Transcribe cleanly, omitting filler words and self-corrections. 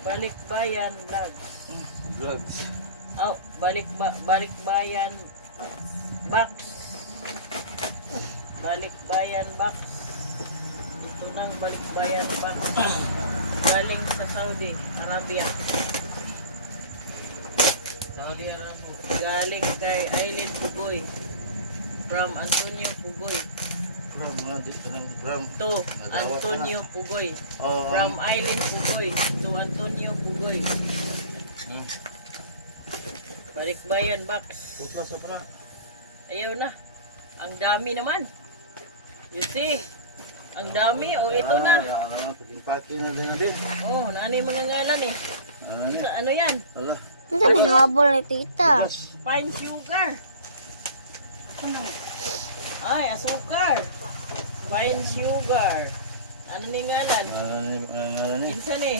Balikbayan vlog. Vlogs. Oh, balikbayan box. Balikbayan box. Ito ng balikbayan box. Galing sa Saudi Arabia. Saudi Arabia. Galing kay Aileen Pugoy. From Antonio Pugoy. From To Antonio Pugoy. Oh, From Aileen Pugoy to Antonio Pugoy. Balikbayan box. Putla sobra. Ayaw na. Ang dami naman. You see? Ang dami. Oh, ito na. Pati na din natin. Oh, nani mga ngalan eh. Ano yan? Ala. Ang trouble ni tita. Tugas. Fine sugar. Ay, asukar. Fine sugar. Ano ni ngalan? Ngalan ni. Isa ni.